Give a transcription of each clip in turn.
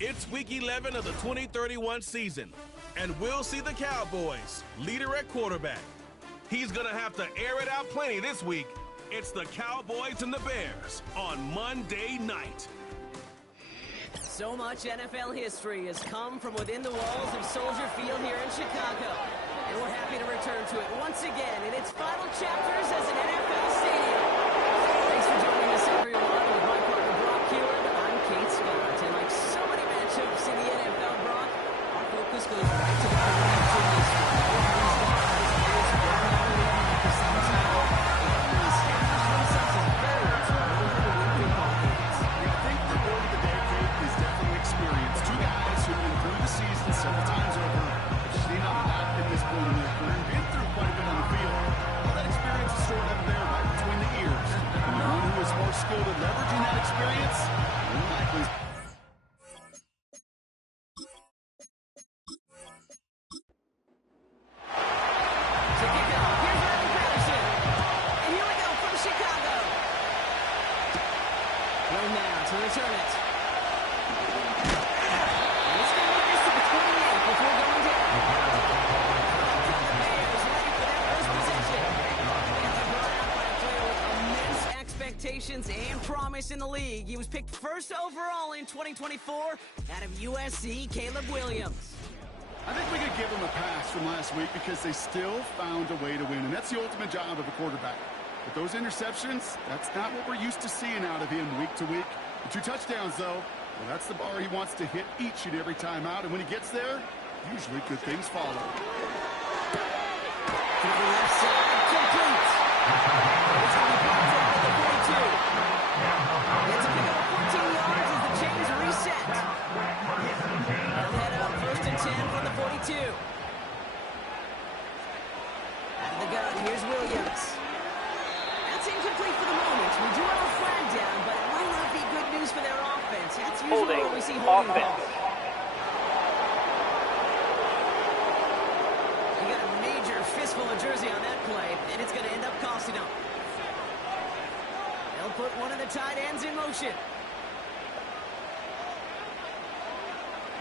It's Week 11 of the 2031 season, and we'll see the Cowboys, leader at quarterback. He's going to have to air it out plenty this week. It's the Cowboys and the Bears on Monday night. So much NFL history has come from within the walls of Soldier Field here in Chicago. And we're happy to return to it once again in its final chapters as an NFL stadium. Thanks for joining us, everyone. With my partner, Brock Keelan, I'm Kate Scott. And like so many matchups in the NFL, Brock, our focus goes right to the several times over, seen on the map in this point in their career, been through quite a bit on the field. All that experience is stored up there right between the ears. And the one who is more skilled at leveraging that experience, more likely. To kick it off, here's Riley Patterson. And here we go from Chicago. Throw now to return it. And promise in the league. He was picked first overall in 2024 out of USC, Caleb Williams. I think we could give them a pass from last week because they still found a way to win, and that's the ultimate job of a quarterback. But those interceptions, that's not what we're used to seeing out of him week to week. The 2 touchdowns, though, well, that's the bar he wants to hit each and every time out, and when he gets there, usually good things follow. To the left side, complete. It's going to be popped up at the 42. It's a pick up 14 yards as the chains reset. They'll head up 1st and 10 from the 42. Out of the gun, here's Williams. That's incomplete for the moment. We do have a flag down, but it might not be good news for their offense. That's usually where we see holding calls. You got a major fistful of jersey on that play, and it's going to end up costing them. They'll put one of the tight ends in motion.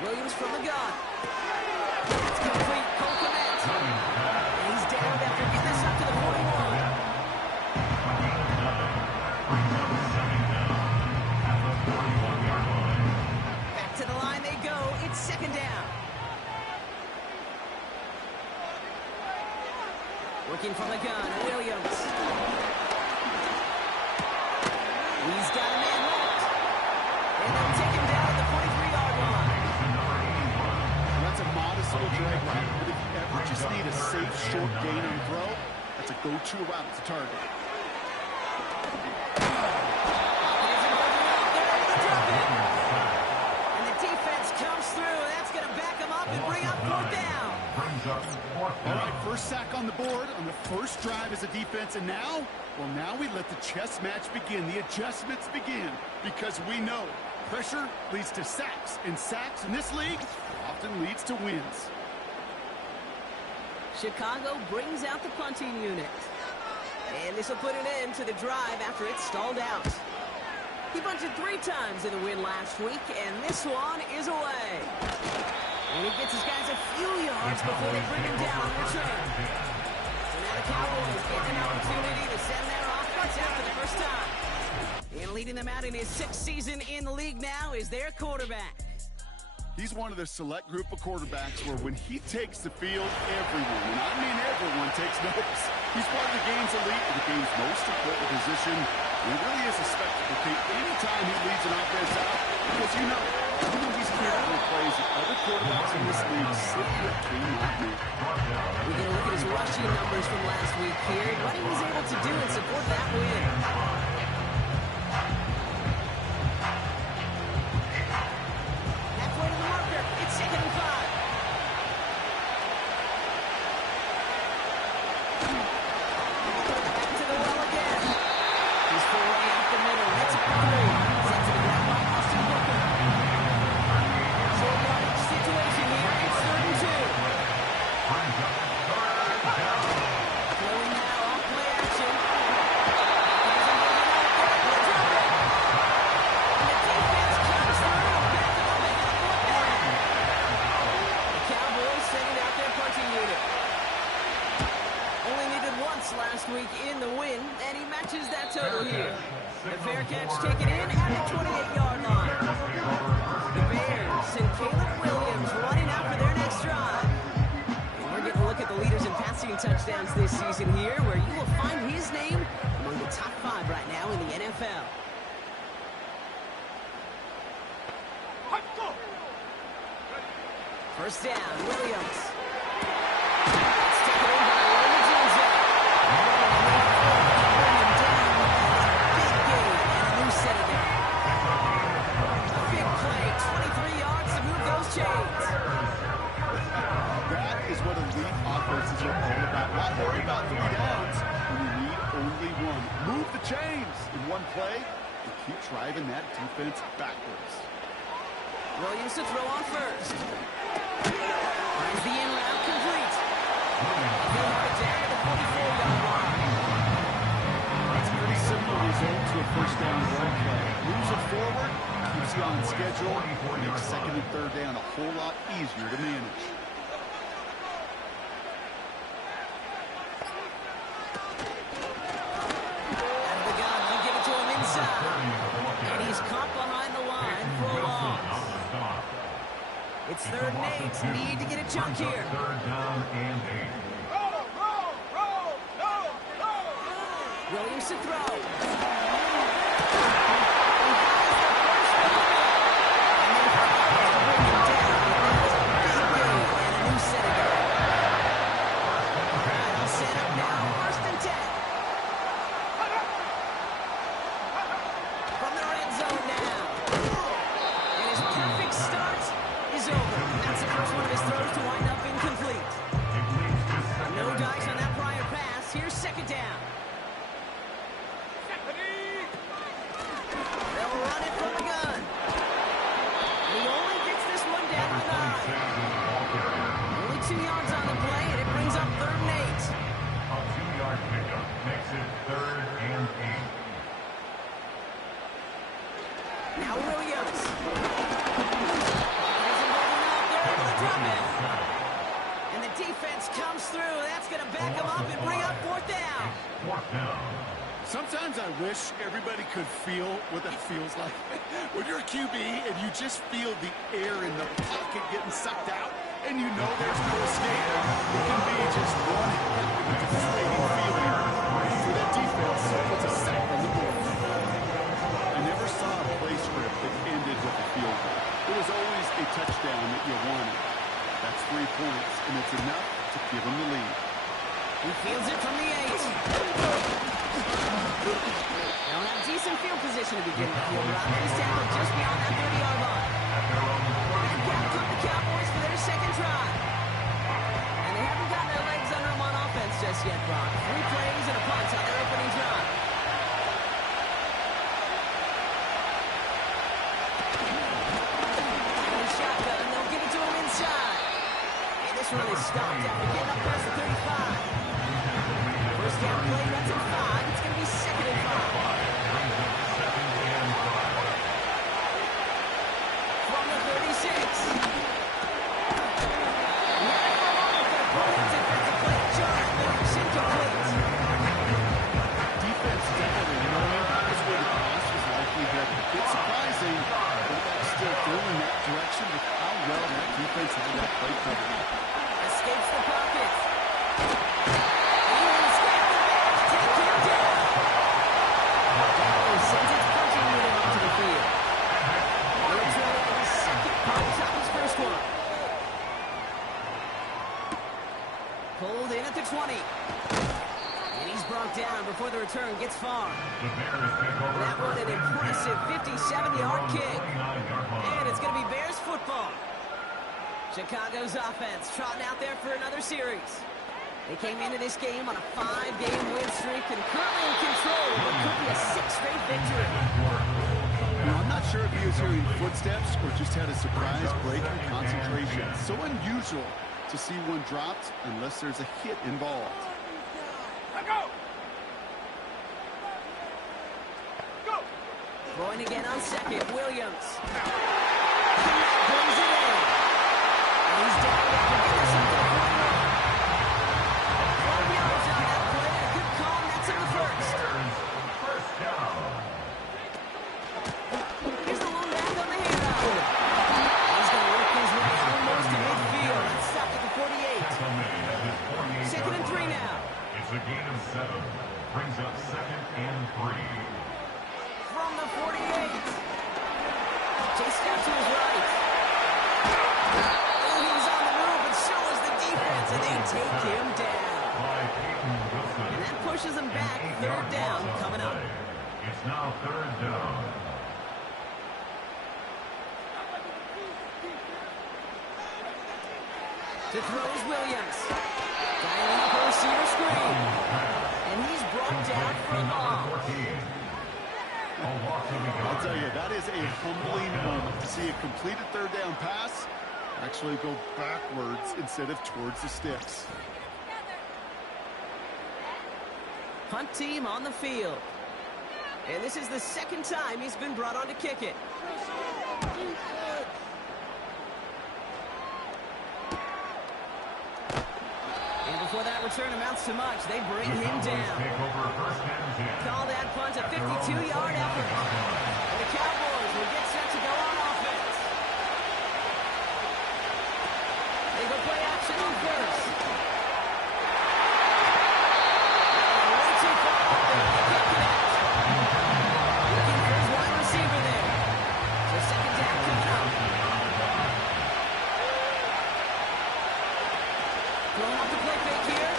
Williams from the gun. It's complete. Cole Kmet. And he's down after getting this up to the 41. Back to the line they go. It's 2nd down. Working from the gun, Williams. He's got a man left. And they'll take him down at the 43-yard line. That's a modest little drag route, but if you ever just need a safe, short gain on throw, that's a go-to route to target. And the defense comes through. That's going to back him up and bring up 4th down. All right, first sack on the board on the first drive as a defense, and now, well, now we let the chess match begin. The adjustments begin because we know pressure leads to sacks, and sacks in this league often leads to wins. Chicago brings out the punting unit. And this will put an end to the drive after it stalled out. He bunted 3 times in the win last week, and this one is away. And he gets his guys a few yards before they bring him down on return. So now the Cowboys get an opportunity to send their offense out for the first time. And leading them out in his 6th season in the league now is their quarterback. He's one of the select group of quarterbacks where when he takes the field, everyone, and I mean everyone, takes notice. He's part of the game's elite, the game's most important position. And it really is a spectacle, Kate, anytime he leads an offense out, because you know he's careful plays that other quarterbacks in this league simply cannot make. We're going to look at his rushing numbers from last week here, what he was able to do and support that win. Halfway to the marker, it's 2nd and 5. Back to the well again. He's full way up the middle. That's a 3. Sent to the ground by Austin Booker. Short yardage situation here. It's 3rd and 2. Throwing now off play action. Here's a fair catch taken in at the 28-yard line. The Bears and Caleb Williams running out for their next drive. And we're getting a look at the leaders in passing touchdowns this season here, where you will find his name among the top 5 right now in the NFL. First down, Williams. It's taken in by Williams. Big gain and a new set of them. A big play, 23 yards to move those chains. That is what elite offenses are all about. Not worry about 3 downs when you need only one. Move the chains in one play and keep driving that defense backwards. Williams to throw on first. Finds the in route complete. He'll have it down at the 44-yard line. That's a pretty simple result to a first down run play. Moves it forward, keeps you on schedule, makes second and third down a whole lot easier to manage. Out of the gun, they give it to him inside. And he's caught behind the line for a loss. It's 3rd and 8. Need to get a chunk here. Third down and 8. Williams to throw. Now Williams. And the defense comes through. That's going to back him up and bring up 4th down. Sometimes I wish everybody could feel what that feels like. When you're a QB and you just feel the air in the pocket getting sucked out and you know there's no escape, it can be just one heck of a deflating feeling for that defense. It's a sack on the board. I never saw a play script that ended with a field goal. It was always a touchdown that you wanted. That's 3 points, and it's enough to give them the lead. He fields it from the 8. They'll have decent field position to begin with. He'll drop his tackle just beyond that 30-yard line. Back out come the Cowboys for their second drive. And they haven't gotten their legs under them on offense just yet, Brock. 3 plays and a punt on their opening drive. And a shotgun, they'll give it to him inside. And this one is stopped after getting up past the 35. First down play, that's at 5. It's going to be 2nd and 5. From the 36. Defense definitely knowing that was where the pass was likely headed. A bit surprising, but that's still going that direction with how well that defense had that play covered. Escapes the pocket. Even escaped the Bears. Take him down. Sends its punching unit onto the field. Williams will have his second punt, top his first one. Pulled in at the 20. And he's brought down before the return gets far. That one an impressive 57-yard kick. And it's going to be Bears football. Chicago's offense trotting out there for another series. They came into this game on a 5-game win streak and currently in control of what could be a 6th straight victory. Now, I'm not sure if he was hearing footsteps or just had a surprise break in concentration. So unusual to see one dropped unless there's a hit involved. Throwing again on second, Williams. Brings it in. And he's down after getting this up to the 41. 12 yards on that play. A good call, and that's in the first. step to his right. Oh, he was on the move, but so was the defense, and they take him down. And that pushes him back. Third down coming up. It's now third down. To throw is Williams. Dialing up a receiver screen. And he's brought down for a loss. I'll tell you, that is a humbling moment to see a completed third down pass actually go backwards instead of towards the sticks. Punt team on the field. And this is the second time he's been brought on to kick it. And before that return amounts to much, they bring him down. Call that punt a 52-yard effort. And the Cowboys will get set to go on offense. They go play action on first. And way too far out there. They can't connect. Looking for his wide receiver there. So second down coming up. Throwing up the play fake here.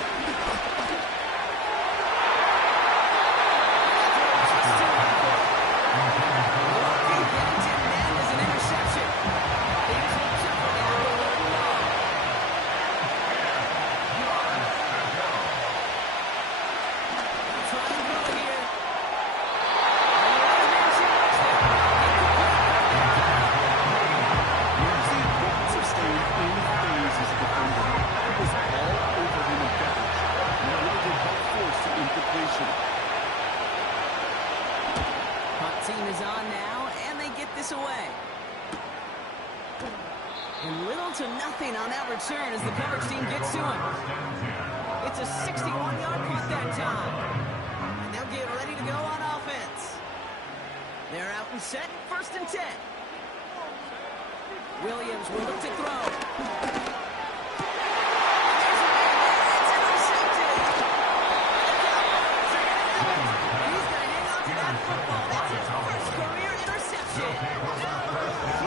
Team is on now, and they get this away. And little to nothing on that return as the coverage team gets to him. It's a 61-yard punt that time. And they'll get ready to go on offense. They're out and set, 1st and 10. Williams will look to throw.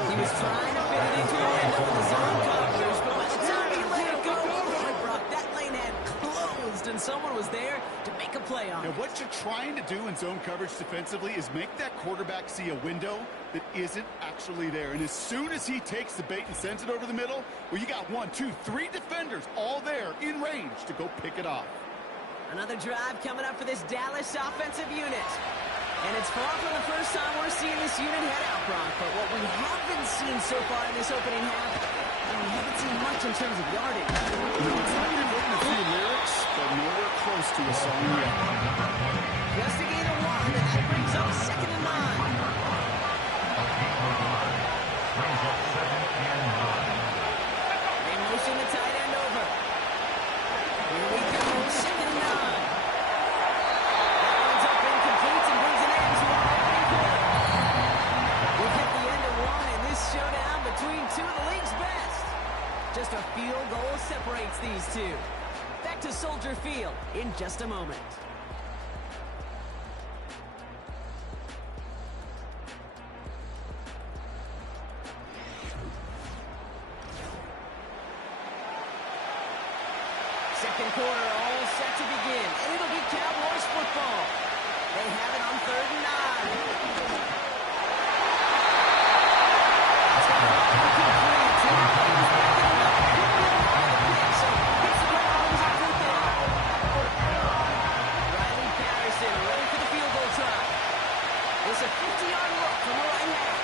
He was trying to fit it into a window with his own coverage, but by the time he let it go, Brock, that lane had closed, and someone was there to make a play on it. What you're trying to do in zone coverage defensively is make that quarterback see a window that isn't actually there. And as soon as he takes the bait and sends it over the middle, well, you got 1, 2, 3 defenders all there in range to go pick it off. Another drive coming up for this Dallas offensive unit. And it's far from the first time we're seeing this unit head out, Brock. But what we haven't seen so far in this opening half, we haven't seen much in terms of yardage. It's not even written a few lyrics, but nowhere close to a song yet. Just a gain of 1, and that brings up 2nd and 9. They motion the tight end over. Here we go, 2nd and 9. Showdown between two of the league's best. Just a field goal separates these two. Back to Soldier Field in just a moment. Second quarter all set to begin, and it'll be Cowboys football. They have it on 3rd and 9. It's a 50-yard look from the right hand.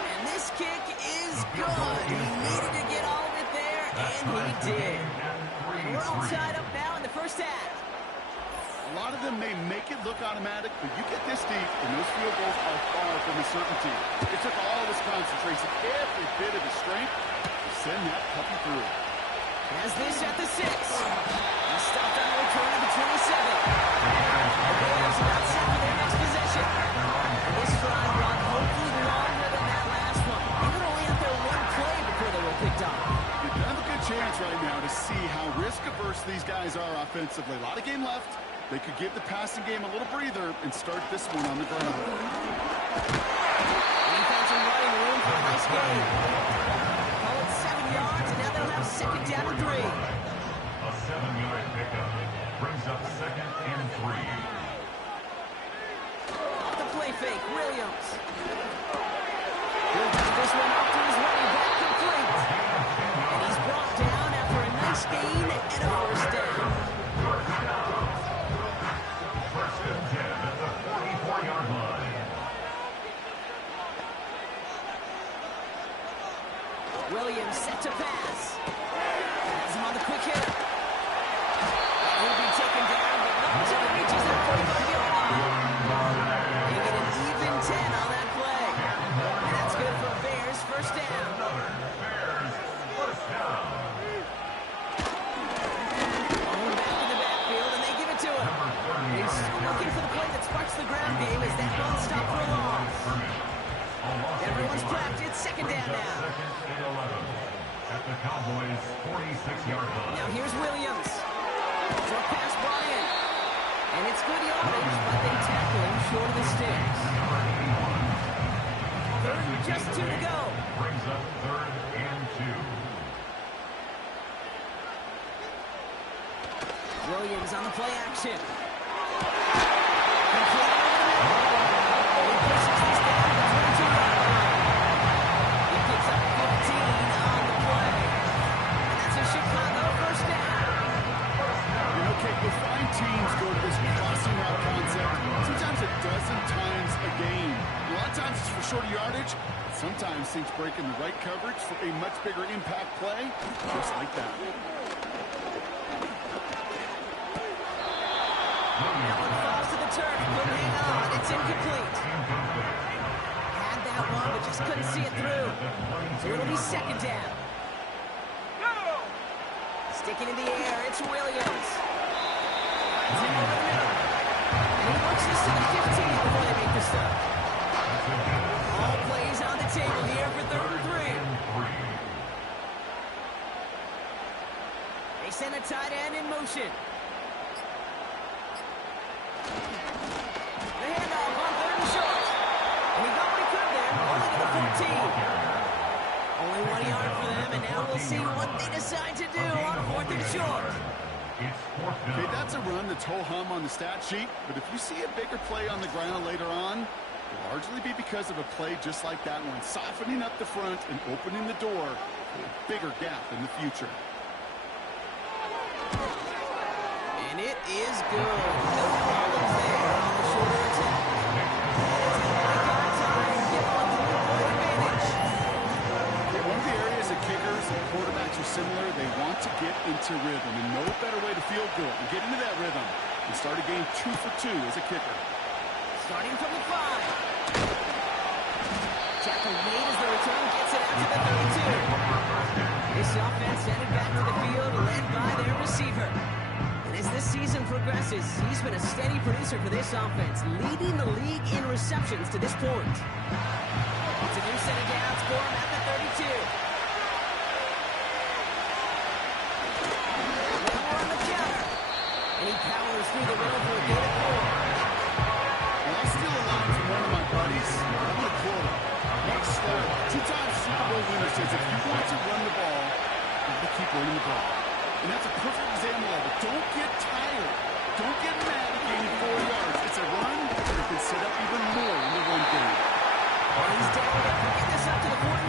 And this kick is good. He needed to get all of it there, and he did. And we're all tied up now in the first half. A lot of them may make it look automatic, but you get this deep, and those field goals are far from a certainty. It took all of his concentration, every bit of his strength, to send that puppy through. As this at the 6. He stopped on the return of the 27. The Bears are not set for their next possession. And this drive run hopefully longer than that last one. They were only out there 1 play before they were picked off. You have a good chance right now to see how risk-averse these guys are offensively. A lot of game left. They could give the passing game a little breather and start this one on the ground. Defense and running room for a nice game. Call it 7 yards, and now they'll have second down and 3. A 7-yard pickup brings up 2nd and 3. Off the play fake, Williams. He'll get this one off to his running back, complete. And he's brought down after a nice gain and a first down. First and 10 at the 44-yard line. Williams set to pass. Has him on the quick hitter. He'll be taken down, but not until he reaches that 45-yard line. They get an even 10 on that play. And that's good for Bears first down. Bears first down. Going back in the backfield, and they give it to him. He's still looking for the play that sparks the ground game as that run stop for a loss. Everyone's prepped. It's second down now. 2nd and 11 at the Cowboys' 46-yard line. Now here's Williams. Short pass brought in. And it's good yardage, but they tackle him short of the sticks. Third and just 2 to go. Brings up 3rd and 2. Williams on the play action. Complete over the middle. He pushes this down to the 22-yard line. He picks up 15 on the play. And that's a Chicago first down. You know, Kate, you'll find teams go to this crossing route concept sometimes a dozen times a game. A lot of times it's for shorter yardage. Sometimes things break in the right coverage for a much bigger impact play, just like that. That one falls to the turf. Couldn't hang on. It's incomplete. Had that one, but just couldn't see it through. So it'll be second down. Sticking in the air, it's Williams. Finds him over the middle. And he works this to the 15 before they make the stop. All plays on the table here for 3rd and 3. They send a tight end in motion. The handoff on 3rd and short. And he got what he could there, only to the 14. Only 1 yard for them, and now we'll see what they decide to do on 4th and short. It's 4th down. Okay, that's a run that's ho-hum on the stat sheet, but if you see a bigger play on the ground later on, it'll largely be because of a play just like that one, softening up the front and opening the door for a bigger gap in the future. And it is good. No problems there on the shorter attack. Got time, give them a 3-point advantage. One of the areas that kickers and quarterbacks are similar, they want to get into rhythm, and no better way to feel good and get into that rhythm and start a game 2 for 2 as a kicker. Starting from the 5. Tackle made as the return gets it out to the 32. This offense headed back to the field, led by their receiver. And as this season progresses, he's been a steady producer for this offense, leading the league in receptions to this point. It's a new set of downs for him at the 32. Now we're on the counter. And he powers through the middle for a gain of 4. Well, I'll steal a line from one of my buddies. I'm going to quote him. Nick Sloan, 2-time Super Bowl winner, says if you want to run the ball, you have to keep running the ball. And that's a perfect example of it. Don't get tired. Don't get mad at gaining 4 yards. It's a run that can set up even more in the run game. And he's down to get this up to the 41.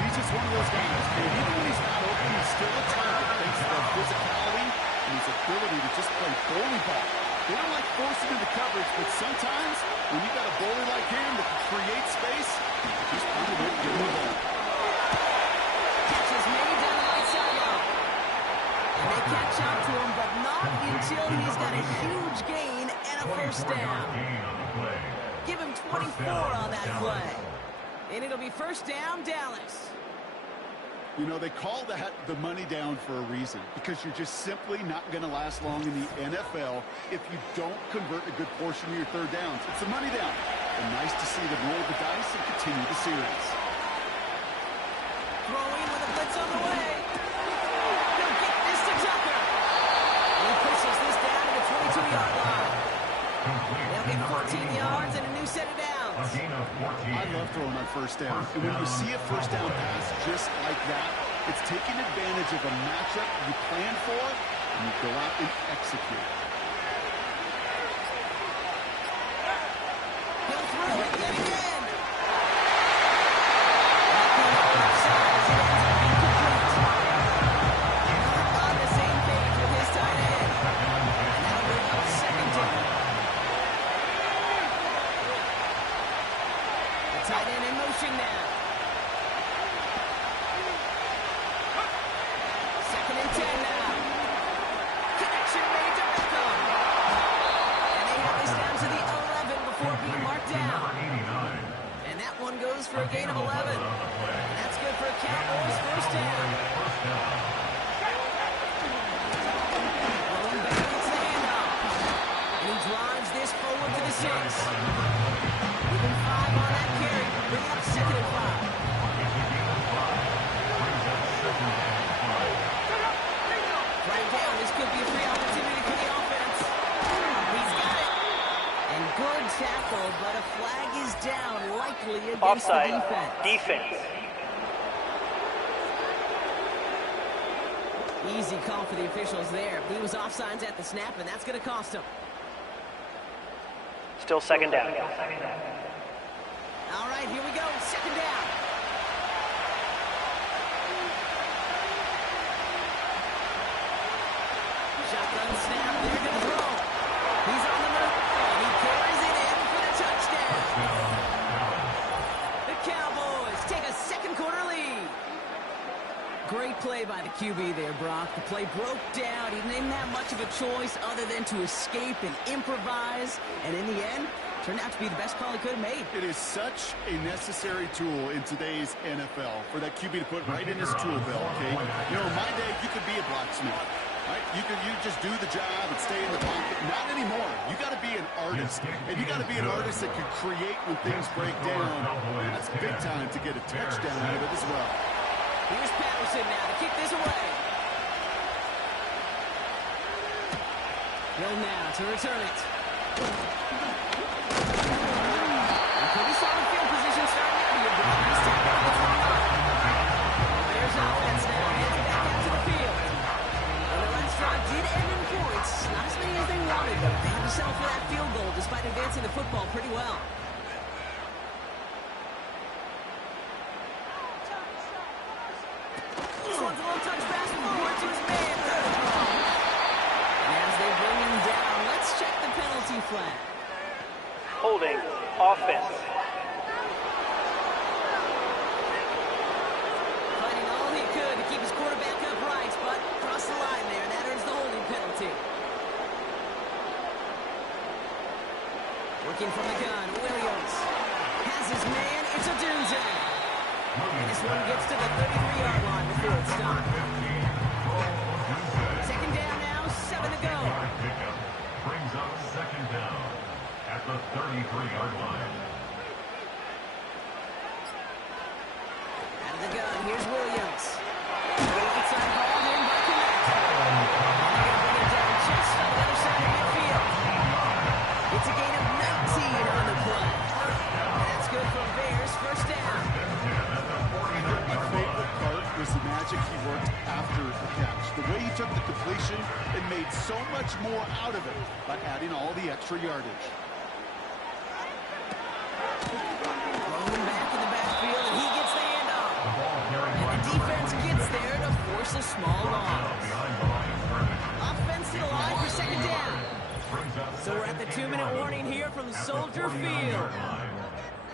He's just one of those guys. And even when he's not open, he's still a target thanks to his physicality and his ability to just play bully ball. They don't like forcing into coverage, but sometimes when you got a bully like him that can create space, he's probably going to get the ball. Catch is made down the right sideline. And they catch up to him, but not until he's got a huge gain and a first down. Give him 24 on that play. And it'll be first down, Dallas. You know, they call that the money down for a reason, because you're just simply not going to last long in the NFL if you don't convert a good portion of your third downs. It's the money down. And nice to see them roll the dice and continue the series. Throwing with a blitz on the way. He'll get this to Tucker. He pushes They'll get 14 yards and a new set of downs. A gain of 14. I love throwing on first down. And when you see a first down pass just like that, it's taking advantage of a matchup you plan for, and you go out and execute. He'll throw it yet again. Not on the same page with his tight end. And that'll bring up second down. The tight end in motion now. Second and 10 now. Connection made to Beckham. And they have this down to the 11 before being marked down. And that one goes for a gain of 11. And that's good for a Cowboys first down. Rolling back gets the handoff. And he drives this forward to the 6. Moving 5 on that carry. Bring up second and 5. Right down. This could be a free opportunity for the offense. He's got it. And good tackle, but a flag is down, likely against Offside. the defense. Defense. Easy call for the officials there. He was offsides at the snap, and that's going to cost him. Still second down. All right, here we go. Second down. Shotgun snap. They're going to throw. He's on the move, and he carries it in for the touchdown. The Cowboys take a second quarter lead. Great play by the QB there, Brock. The play broke down. He didn't have much of a choice other than to escape and improvise. And in the end, turned out to be the best call he could have made. It is such a necessary tool in today's NFL for that QB to put right in his tool belt, okay? You know, in my day, you could be a blacksmith, right? You just do the job and stay in the pocket. Not anymore. You got to be an artist, and you got to be an artist that can create when things break down. And that's big time to get a touchdown out of it as well. Here's Patterson now to kick this away. Hill now to return it. Pretty solid field position starting out here, Brock. He's tapped on the 29. Bears offense now heads back out to the field. And the last drive did end in points. Not as many as they wanted, but they had to settle for that field goal despite advancing the football pretty well. This one's a little touch pass forward to his man. And as they bring him down, let's check the penalty flag. Holding. Offense. Fighting all he could to keep his quarterback upright, but crossed the line there, and that earns the holding penalty. Working from the gun, Williams has his man. It's a doozy. And this one gets to the 33-yard line before it's stopped. Second down now, 7 to go. Brings up second down at the 33-yard line. Out of the gun, here's Williams. Outside ball in by Connect. And they're going to bring it down just on the other side of midfield. It's a gain of 19 on the play. And that's good for Bears, first down. My favorite part was the magic he worked after the catch. The way he took the completion and made so much more out of it by adding all the extra yardage. Rolling back in the backfield, and he gets the handoff. And the defense gets there to force a small loss. Offense to the line for second down. So we're at the 2-minute warning here from Soldier Field.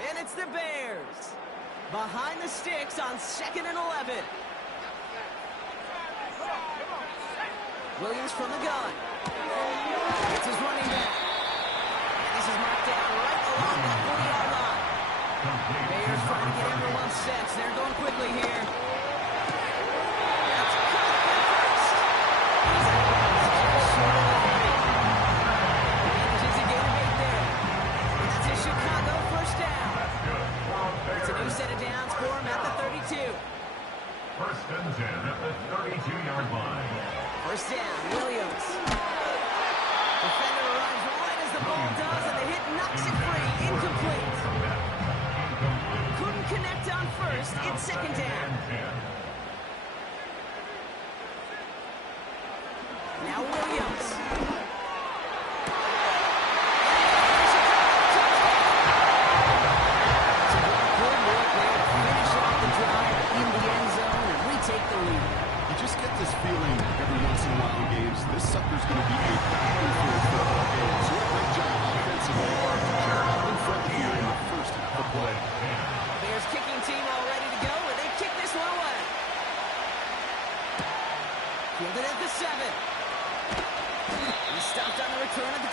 And it's the Bears behind the sticks on 2nd and 11. Williams from the gun. It's his running back. And this is marked down right along that 40-yard line. Bears trying to get everyone set. They're going quickly here. That's caught for first. He's out of bounds just short of the 30. Manages to gain a bait there. And that's his Chicago first down. It's a new set of downs for him at the 32. First and 10 at the 32-yard line. First down, Williams. Defender runs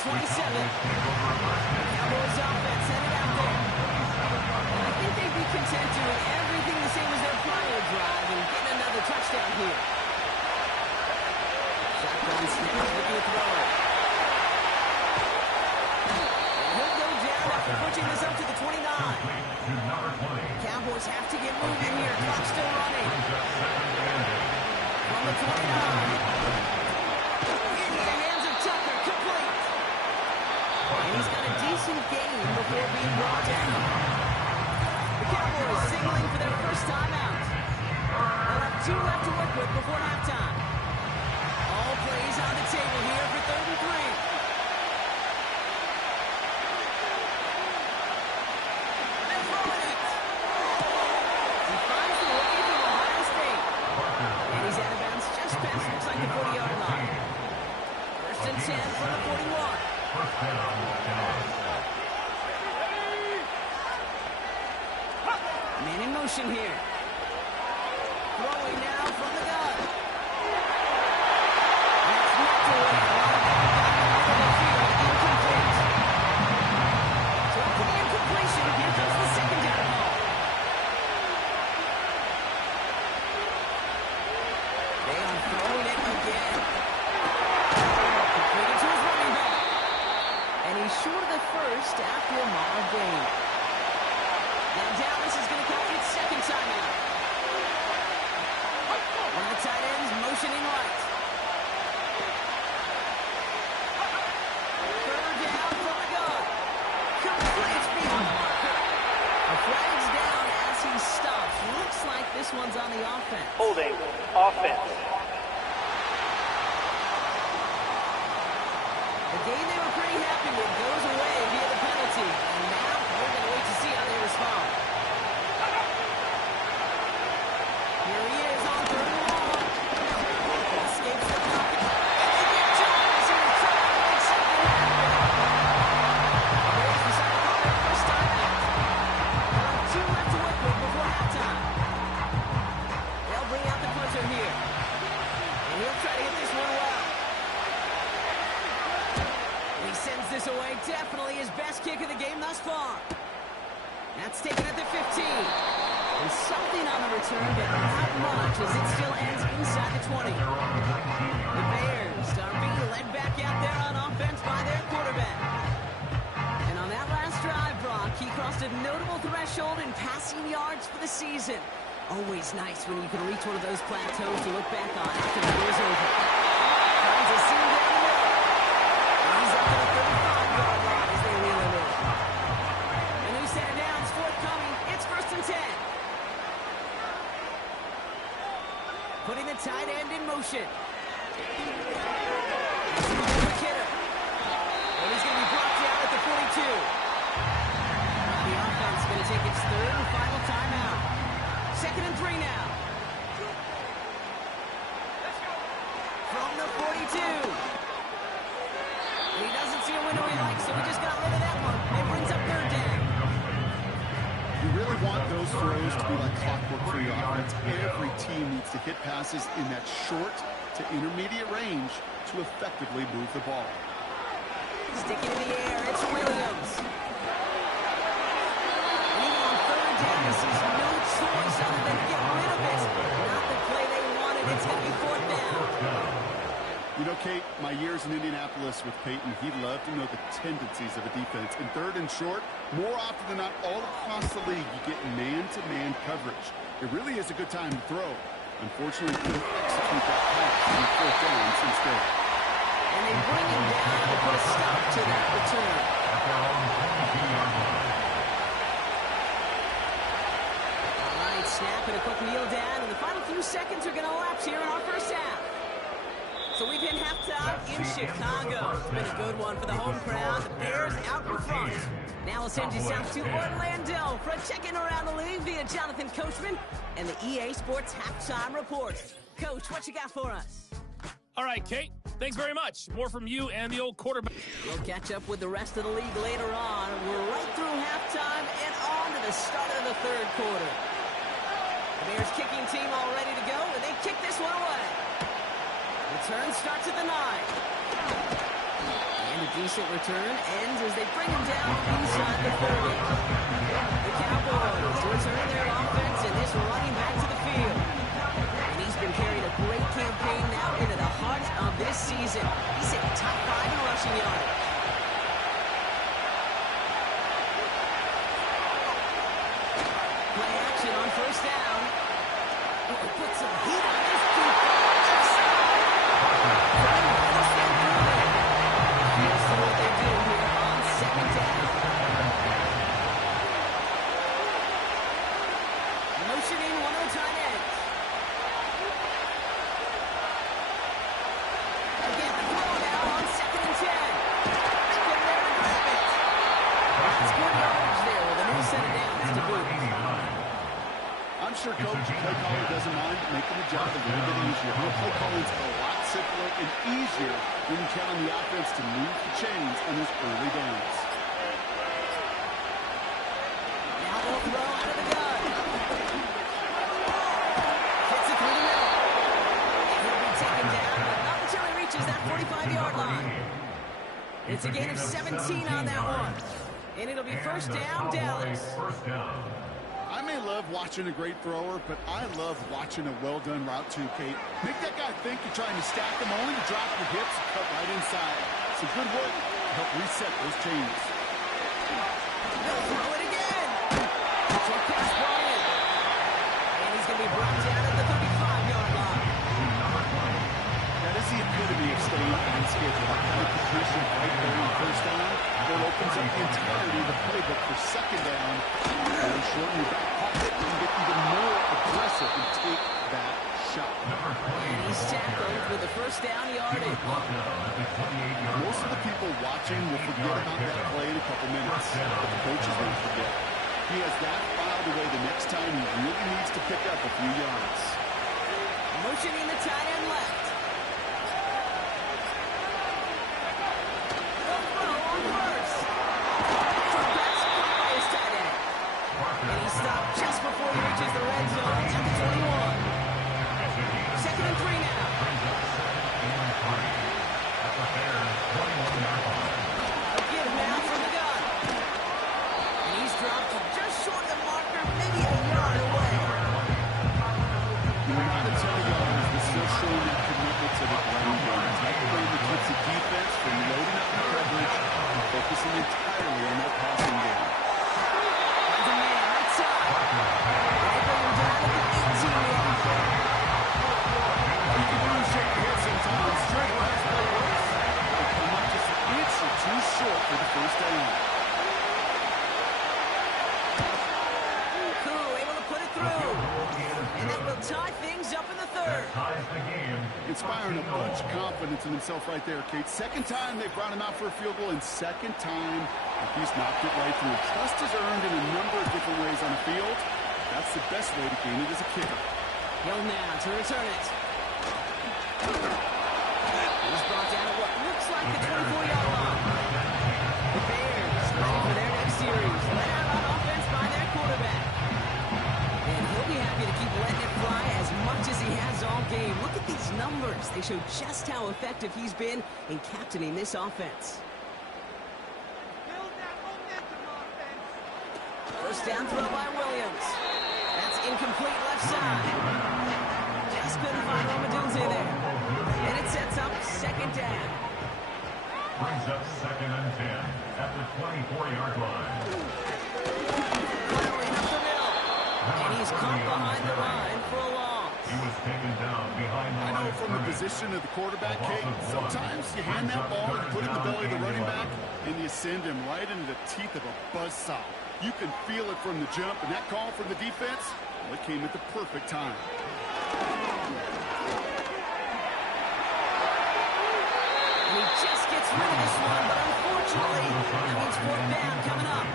27. Cowboys offense headed out there. I think they'd be content doing everything the same as their prior drive and getting another touchdown here. Shotgun snap, looking to throw. And he'll go down after pushing this up to the 29. Cowboys have to get moving here. Clock still running. From the 29. Into the hands of Tucker, complete. And he's got a decent gain before being brought down. The Cowboys signaling for their first timeout. They'll have 2 left to work with before halftime. All plays on the table here for 3rd and 3. They're throwing it. He finds the rookie from Ohio State. And he's out of bounds just past, looks like the 40-yard line. 1st and 10 from the 41. Man in motion here. Throwing now from the gun. That's knocked away. Down the middle of the field. Incomplete. So after the incompletion, here comes the 2nd down ball. They are throwing it again. Completed to his running back. And he's short of the first after a mild gain. Now Dallas is going to call its 2nd timeout. One of the tight ends motioning right. 3rd down from the gun. Complete beyond the marker. A flag's down as he stops. Looks like this one's on the offense. Holding. Offense. The game they were pretty happy with goes away via the penalty. And now we're going to wait to see how they respond. Here he is on 3rd and long. Escapes the pocket. And they get Jones who is trying to make something happen. Bears decide to call their first timeout. They'll have 2 left to work with before halftime. They'll bring out the punter here. And he'll try to hit this one well. He sends this away. Definitely his best kick of the game thus far. That's taken at the 15. And something on the return, but not much as it still ends inside the 20. The Bears are being led back out there on offense by their quarterback. And on that last drive, Brock, he crossed a notable threshold in passing yards for the season. Always nice when you can reach one of those plateaus to look back on after the year's over. Finds a seam down the middle. He's up to the 35-yard line as they reel him in. A new set of downs forthcoming. It's 1st and 10. Putting the tight end in motion. McKinnon. And he's going to be brought down at the 42. The offense is going to take its 3rd and final timeout. 2nd and 3 now. From the 42. He doesn't see a window he likes, so we just got rid of that one. It brings up 3rd down. You really want those throws to be like clockwork for your offense. Every team needs to hit passes in that short to intermediate range to effectively move the ball. Sticking in the air, it's Williams. And even on 3rd down, he sees no choice other than to get rid of it. Not the play they wanted. It's going to be 4th down. You know, Kate, my years in Indianapolis with Peyton, he loved to know the tendencies of a defense. In 3rd and short, more often than not, all across the league, you get man-to-man coverage. It really is a good time to throw. Unfortunately, couldn't execute that pass on 4th down instead. And they bring him down to put a stop to that return. All right, snap and a quick kneel down, and the final few seconds are going to elapse here in our first half. So we've hit halftime in Chicago. It's been a good one for the home crowd. The Bears out in front. Now we'll send you south to Orlando for a check-in around the league via Jonathan Coachman and the EA Sports Halftime Report. Coach, what you got for us? All right, Kate. Thanks very much. More from you and the old quarterback. We'll catch up with the rest of the league later on. We're right through halftime and on to the start of the 3rd quarter. The Bears kicking team all ready to go, and they kick this one away. Return starts at the 9. And a decent return ends as they bring him down inside the 30. The Cowboys returning their offense and this running back to the field. And he's been carrying a great campaign now into the heart of this season. He's in top 5 in rushing yardage. Play action on first down. Oh, put some heat on this defense. Left side. Trying to push them through there. Let's see what they do here on second down. Motioning one of the tight ends. Again, the throw now on second and 10. Make him there to grab it. That's good yardage there with a new set of downs to boot. I'm sure Coach play caller doesn't mind making the job a little bit easier. Her play calling's a lot simpler and easier when you count on the offense to move the chains on those early downs. Now they'll throw out of the gun. Gets it through the middle. And he'll be taken down, but not until he reaches that 45-yard line. It's a gain of 17 on that one. And it'll be first down, Dallas. First down. I may love watching a great thrower, but I love watching a well-done route too, Kate. Make that guy think you're trying to stack him, only to drop your hips and cut right inside. Some good work to help reset those chains. They'll throw it again. Quick pass brought in. And he's going to be brought down at the 35-yard line. That is the epitome of staying on schedule. That kind of position right there on first down that opens up the entirety of the playbook for second down. And shorten your back pocket and get even more aggressive and take that shot. And he's tackled with the first down yardage. Most of the people watching will forget about that play in a couple minutes, but the coaches won't forget. He has that filed away the next time he really needs to pick up a few yards. Motioning the tight end left. They'll throw on first. Quick pass caught by his tight end. And he stopped just before he reaches the red zone at the 21. Second and 3 now. A give now from the gun. And he's dropped just short of the marker, maybe a yard away. Not a ton of yards, but still showing that commitment to the ground game. Type of way that keeps the defense from loading up the coverage and focusing entirely on that passing game. Finds a man right side. They bring him down at the 18-yard line. You can really shake your head sometimes. Straight pass play works. They come up just an inch or two short for the first down. Cool, able to put it through. And that will tie things up in the third. Ties the game. Inspiring a bunch of confidence in himself right there, Kate. Second time they brought him out for a field goal, and second time he's knocked it right through. Trust is earned in a number of different ways on the field. That's the best way to gain it as a kicker. Hill now to return it. He's brought down at what looks like the 24-yard line. The Bears ready for their next series. Let out on offense by their quarterback. And he'll be happy to keep letting it fly as much as he has all game. Look at these numbers. They show just how effective he's been in captaining this offense. First down throw by Williams. That's incomplete left side. Just couldn't find Romadunze there. And it sets up second down. Brings up second and 10 at the 24-yard line. Firing up the middle. And he's caught behind the line for a loss. He was taken down behind the I line know of from the scrimmage. position of the quarterback, Kate, sometimes you hand that ball, you put it in the belly of the running back, and you send him right into the teeth of a buzzsaw. You can feel it from the jump, and that call from the defense, well, it came at the perfect time. And he just gets rid of this one, but unfortunately, that means fourth down coming up.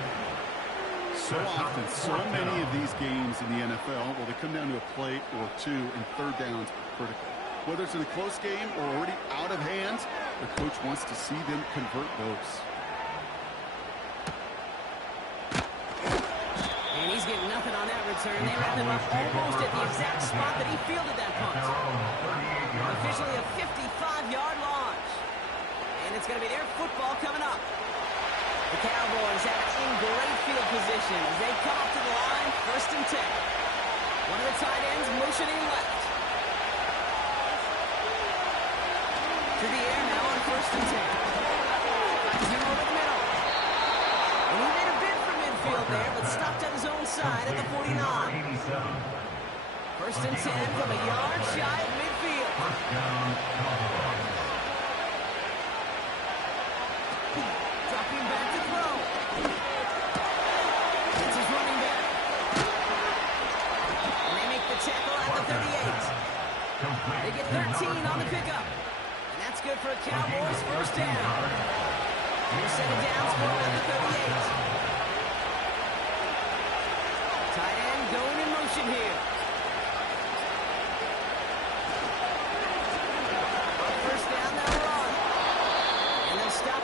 So often, so many of these games in the NFL, well, they come down to a play or two, and third downs are critical. Whether it's in a close game or already out of hand, the coach wants to see them convert those. And he's getting nothing on that return. They wrap him up almost at the exact spot that he fielded that punt. Officially a 55-yard launch. and it's going to be their football coming up. The Cowboys have it in great field position as they come up to the line, 1st and 10. One of the tight ends motioning left. To the air now on 1st and 10. Finds him over the middle. And he made a bid for midfield there, but stopped on his own side at the 49. 1st and 10 from a yard shy of midfield. Dropping back to throw. That's his running back. And they make the tackle at the 38. They get 13 on the pickup. And that's good for a Cowboys 1st down. New set of downs for him at the 38. Tight end going in motion here.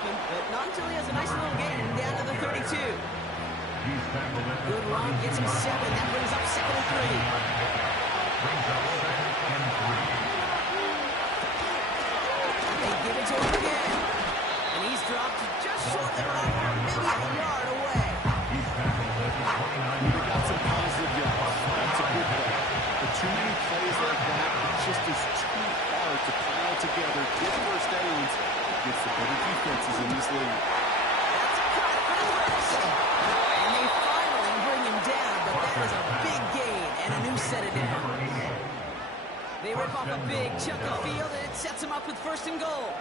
But not until he has a nice little gain down to the 32. Good run, gets him 7. That brings up 2nd and 3. They give it to him again. And he's dropped just short there, maybe a yard away. They got some positive yards. That's a good play. But too many plays like that, it just is too hard to pile together, get 1st downs, gets the better defenses in this league. That's a cut for the rest. And they finally bring him down, but that is a big gain and a new set of downs. They rip off a big chunk of field, and it sets him up with 1st and goal.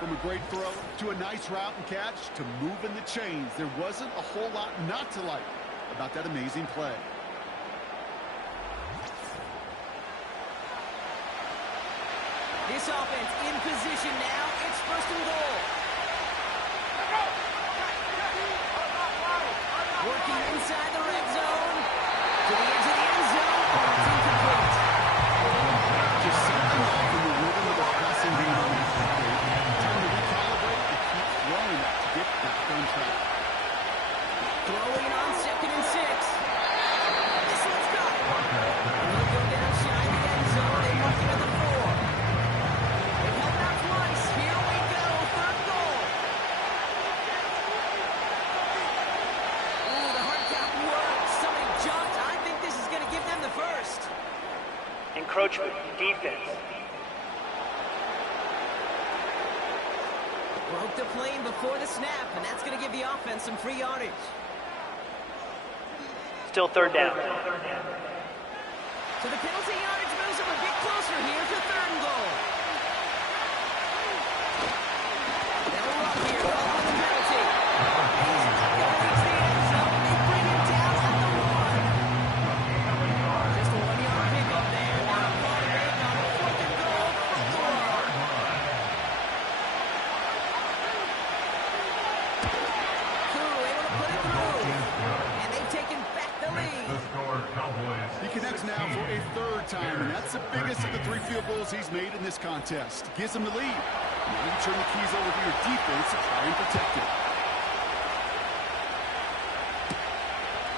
From a great throw to a nice route and catch to moving the chains, there wasn't a whole lot not to like about that amazing play. This offense in position now. It's 1st and goal. Working inside the red zone. To the edge of the end zone. Oh, it's incomplete. Just something off in the rhythm of the passing game on that play. Time to recalibrate and keep throwing it to get back on track. Throwing on 2nd and 6. This one's got it. And he'll go down shy of the end zone. They mark him at the 4. Encroachment, defense. Broke the plane before the snap, and that's going to give the offense some free yardage. Still 3rd down. So the penalty yardage moves him a bit closer here to 3rd and goal. They'll run here following the penalty. He's not going to reach the end zone. They bring him down at the 1. Just a 1-yard pickup there. Now a part of it on 4th and goal from the 1. Crew able to put it through. And they've taken back the lead. He connects now for a 3rd time, and that's the biggest of the 3 field goals he's made in this contest. Gives him the lead. Now you turn the keys over to your defense to try and protect it.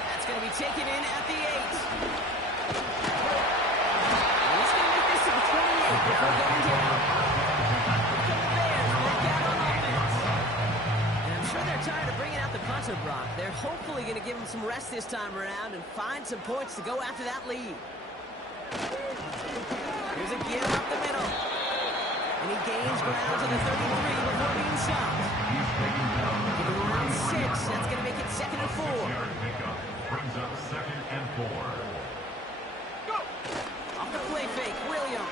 That's going to be taken in at the 8. And he's going to make this to the 28 before going down. Here come the Bears back out on offense. And I'm sure they're tired of bringing out the punter, Brock. They're hopefully going to give him some rest this time around and find some points to go after that lead. Here's a give up the middle. And he gains ground to the 33 before being stopped. Give him around 6. That's going to make it 2nd and 4. Brings up 2nd and 4. Off the play fake, Williams.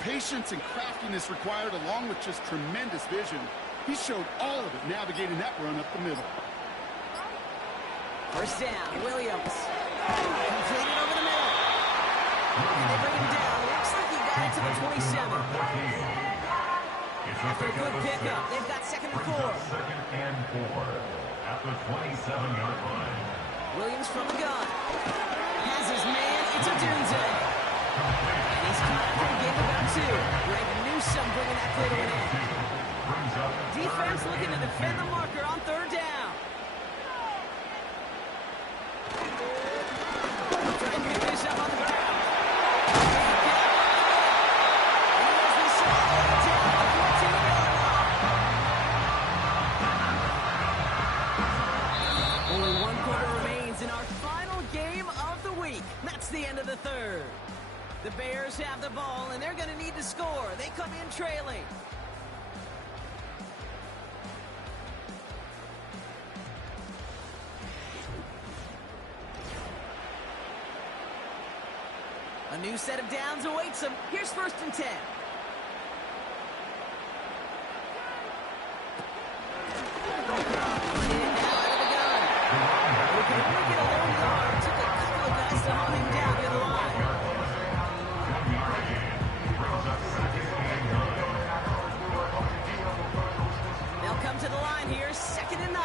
Patience and craftiness required, along with just tremendous vision. He showed all of it navigating that run up the middle. 1st down, Williams. Completed over the middle. And they bring him down. Looks like he got it to the 27. After a good pickup, they've got 2nd and 4. Second and 4 at the 27-yard line. Williams from the gun. Has his man. It's a Dunze. And he's caught after a game about 2. Greg Newsome bringing that play to an end. Defense looking to defend the marker on 3rd down. Trying to finish up on the ground. And he has this all the way down to the 14-yard line. Only 1 quarter remains in our final game of the week. That's the end of the 3rd. The Bears have the ball, and they're going to need to score. They come in trailing. A new set of downs awaits them. Here's 1st and 10. Running it now out of the gun. He can only get a low yard. Took a couple of guys to hunt him down near the line. They'll come to the line here. 2nd and 9.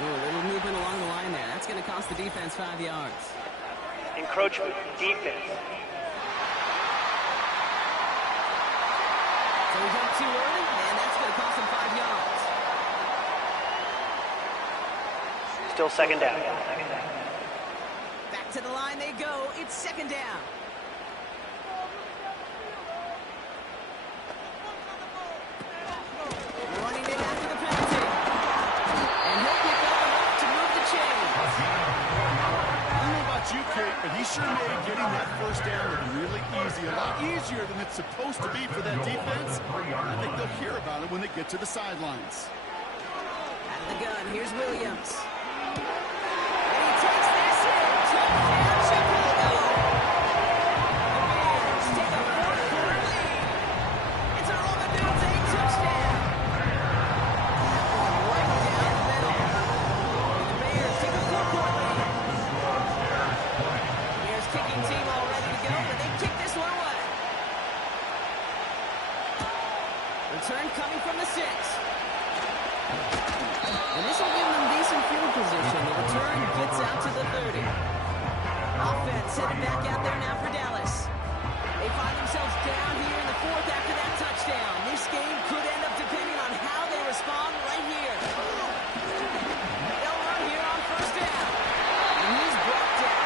Ooh, a little movement along the line there. That's going to cost the defense 5 yards. Encroachment, defense. So we jump too early, and that's going to cost him 5 yards. Still 2nd down. Back to the line they go. It's 2nd down. Running it after the penalty. And he'll pick up enough to move the chains. I don't know about you, Kate, but he sure made getting that 1st down look really easy. A lot easier than it's supposed to be for that defense. I think they'll hear about it when they get to the sidelines. Out of the gun, here's Williams. And he takes this in. Touchdown, Chicago. The Bears take a 4-quarter lead. It's a Roman Dunze touchdown. Right down the middle. The Bears take a 4-quarter lead. Bears kicking team all ready to go, but they kick this one away. Return coming from the 6. And this will give them decent field position. The return gets out to the 30. Offense headed back out there now for Dallas. They find themselves down here in the 4th after that touchdown. This game could end up depending on how they respond right here. They'll run here on 1st down. And he's brought down.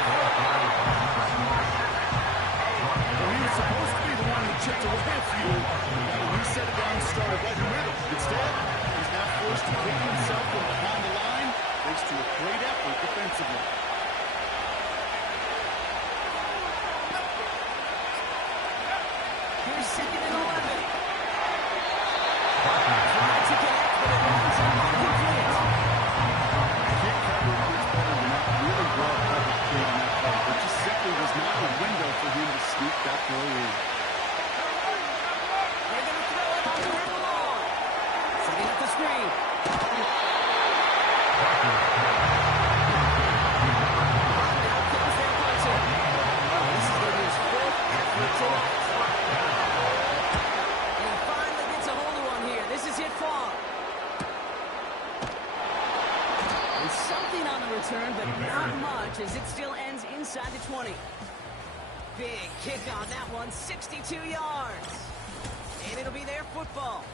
Well, he was supposed to be the one who chipped away a few. When he set it down and started right in the middle. Instead, he's now forced to kick himself from behind the line thanks to a great effort defensively. Here's 2nd and 11. Trying to connect, but it runs out incomplete. Kick coverage was better than that really well-covered kid on that play. There just simply was not a window for him to sneak that throw in. They're going to throw it on third and long. Setting up the screen. Now comes their punter. This is going to be his 4th effort tonight. And he finally gets a hold of one here. This is hit far. And something on the return, but not much as it still ends inside the 20. Big kick on that one, 62 yards. And it'll be their football.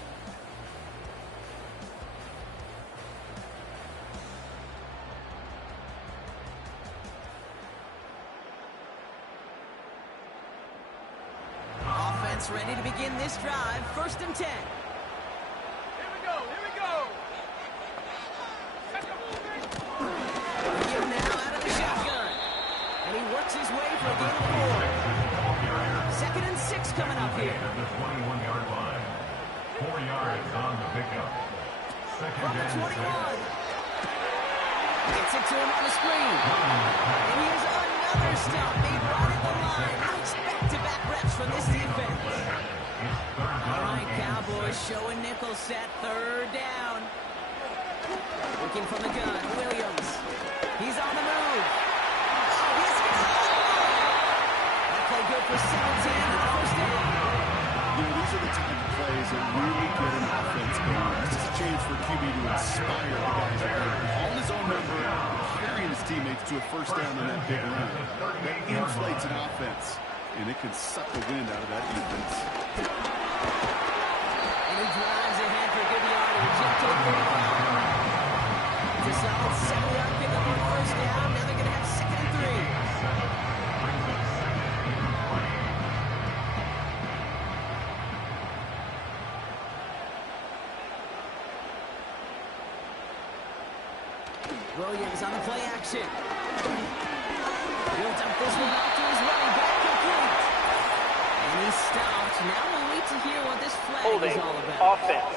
Offense ready to begin this drive. 1st and 10. Here we go. Give now out of the shotgun. And he works his way for a gain of 4. 2nd and 6 coming up here. At the 21-yard line. 4 yards on the pickup. From the 2nd 21. and 6. Gets it to him on the screen. And here's another stop. They run at the line. Nice back-to-back reps from this defense. All right, Cowboys showing nickel set. 3rd down. Looking from the gun. Williams. He's on the move. for 17 and a first down. You know, these are the type of plays that really get an offense going. This is a chance for QB to inspire the guys around him. On his own number, carrying his teammates to a first down on that big run. That inflates an offense, and it can suck the wind out of that defense. And he drives ahead for a good yardage up to the 45. It's a solid 7-yard pickup on first down. Now they're going to have 2nd and 3. Williams on the play action. Built up this one out to his running back, complete. And he's stopped. Now we'll wait to hear what this flag Holding. is all about. Offense.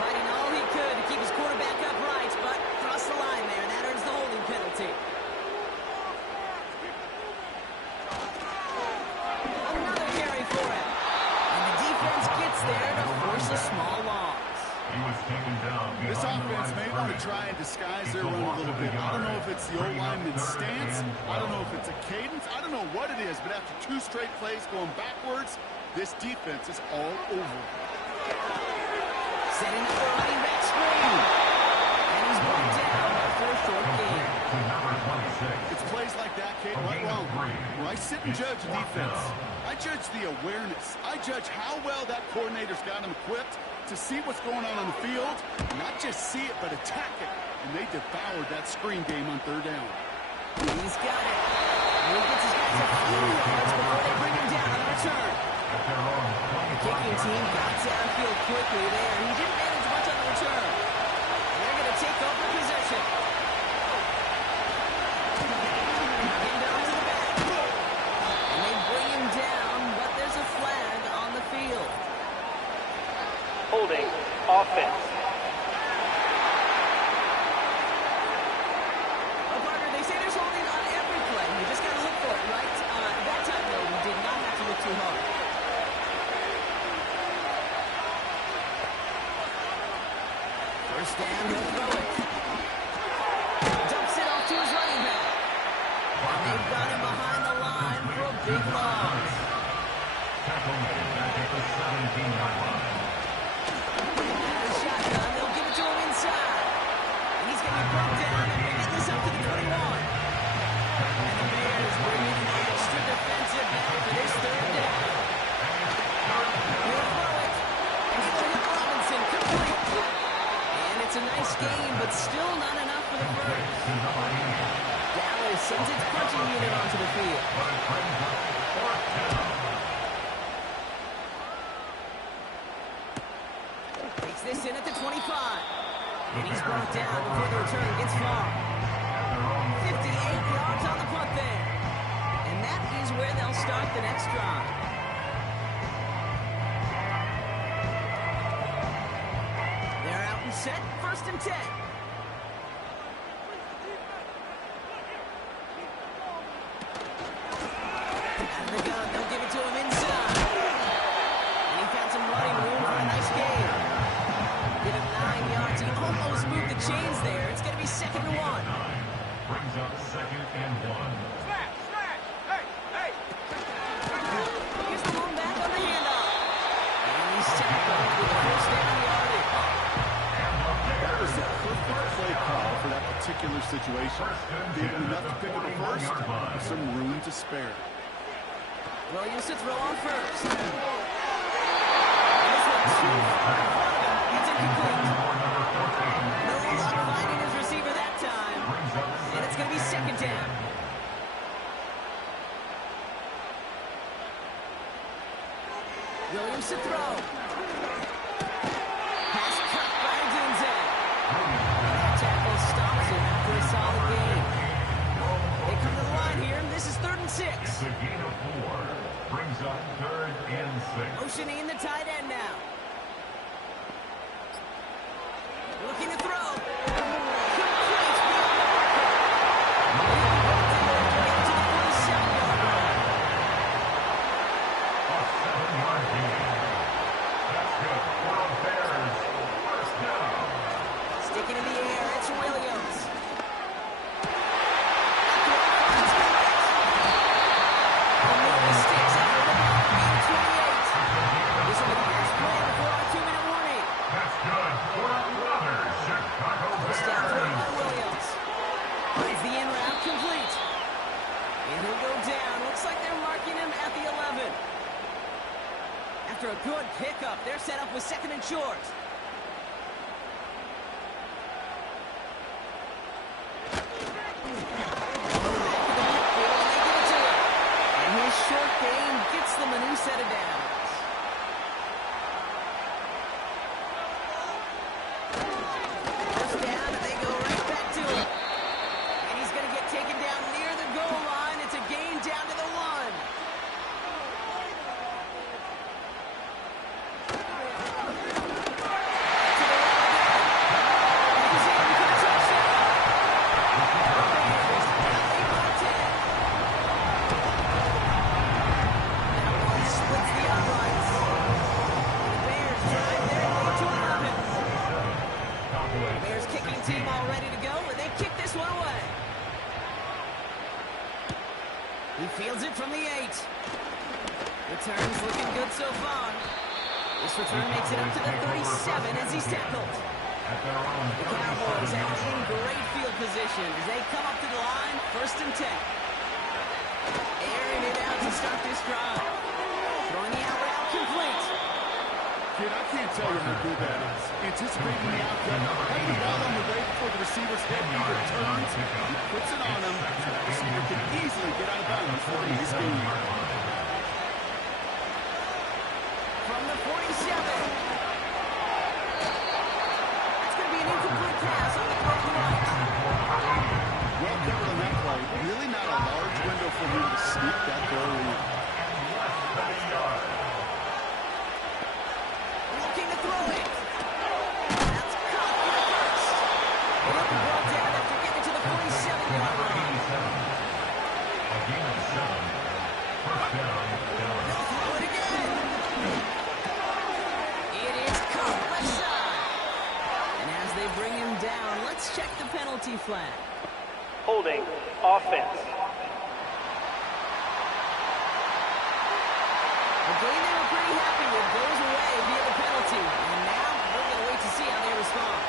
Fighting all he could to keep his quarterback upright, but crossed the line there, and that earns the holding penalty. Another carry for him. And the defense gets there to force a small loss. He was taken down. This offense may want to try and disguise their run a little bit. I don't know if it's the O-lineman's stance. I don't know if it's a cadence. I don't know what it is, but after 2 straight plays going backwards, this defense is all over. Setting up the running back screen. And he's brought down after a short gain. It's plays like that, Kate, right wrong. Where I sit and judge the defense. I judge the awareness. I judge how well that coordinator's got him equipped to see what's going on the field, not just see it, but attack it. And they devoured that screen game on 3rd down. He's got it. And he gets his guys a few yards before they bring him down on the return. The kicking team got downfield quickly there. He didn't manage much on the return. And they're going to take over possession. And down to the back. And they bring him down, but there's a flag on the field. Holding. Offense. Oh, partner, they say there's holding on every play. You just got to look for it, right? That time, though, we did not have to look too hard. First down, he'll throw it. Dumps it off to his running back. And they've got him behind the line for a big loss. Tackle made back at the 17-yard line. Shotgun, they'll give it to him inside. And he's going to be brought down and they get this up to the 21. And the Bears bring in an extra defensive back for this 3rd down. He'll throw it. And he's going to hit Robinson, complete. And it's a nice game, but still not enough for the first. Dallas sends its punching unit onto the field. Takes this in at the 25. And he's brought down before the return gets far. 58 yards on the punt there. And that is where they'll start the next drive. They're out and set, 1st and 10. Out of the gun, they'll give it to him inside. And he found some running room for a nice gain. Give him 9 yards. He almost moved the chains there. It's going to be 2nd and 1. Brings up 2nd and 1. Here's the lone back on the handoff. And he's tackled with a first down yardage. That was a perfect play call for that particular situation. Gave him enough to pick up a first, with some room to spare. Williams to throw on first. And this one's too far. It's incomplete. No luck finding his receiver that time. And it's going to be 2nd down. Williams to throw. Pass cut by Denzel. That tackle stops him after a solid gain. They come to the line here, and this is 3rd and 6. It's a gain of 4. Brings up 3rd and 6. Motioning in the tight end now. Looking to throw. Complete beyond the marker. To the 47-yard line. A 7-yard gain. in route complete. And he'll go down. Looks like they're marking him at the 11. After a good pickup, they're set up with second and short. And his short gain gets them a new set of downs. First down, and they go right back to him. And he's going to get taken down near the goal line. It's a gain down to the 1. Team all ready to go, and they kick this one away. He fields it from the 8. Return's looking good so far. This return makes it up to the 37 as he's tackled. The Cowboys are in great field position as they come up to the line, 1st and 10. Airing it out to start this drive. Throwing the out route complete. Kid, I can't tell you how good that is. Anticipating the outcome, having the ball on the way before the receiver's head either turns, he puts it on him, so that receiver can easily get out of bounds for the next game. From the 47. That's going to be an incomplete pass on the throw to the right. Well covered on that play. Really not a large window for him to sneak that throw in. Looking to throw it. That's caught for the first. It'll be brought down after getting to the 47-yard line. They'll throw it again. It is caught left side. And as they bring him down, let's check the penalty flag. Holding, offense. A game they were pretty happy with goes away via the penalty. And now we're going to wait to see how they respond.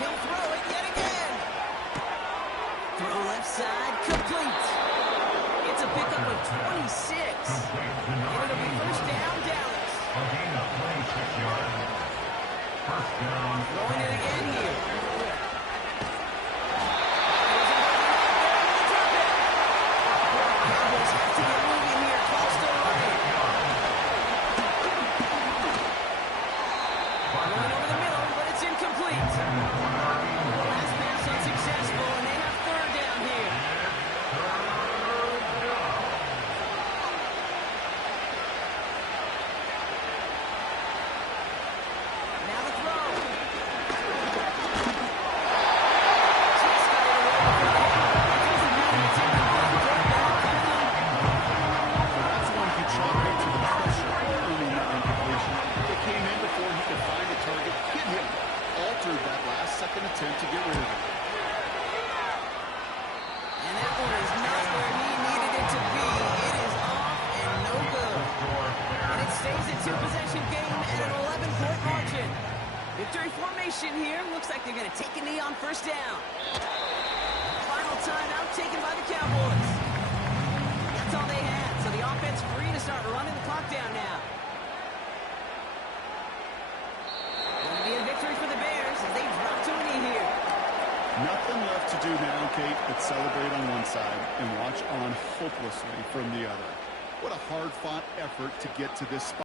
He'll throw it yet again. Throw left side, complete. It's a pickup of 26. And it'll be first down, Dallas. Throwing it again here. Cowboys have to get moving here. Call still running. Running over the middle, but it's incomplete. Last pass unsuccessful, and they have 3rd down here. Now the throw. Just got it away from the head. It doesn't matter. It's incomplete. That's one he chalked into the pressure early in that incompletion. It came in before he could find a target, hit him, altered that last-second attempt to get rid of it. And that one is not where he needed it to be. It is off and no good. And it stays a 2-possession game and an 11-point margin. Victory formation here. Looks like they're going to take a knee on 1st down. Final timeout taken by the Cowboys. That's all they had. So the offense free to start running the clock down now. Going to be a victory for the Bears as they drop to a knee here. Nothing left to do now, Kate, but celebrate on one side and watch on hopelessly from the other. What a hard-fought effort to get to this spot.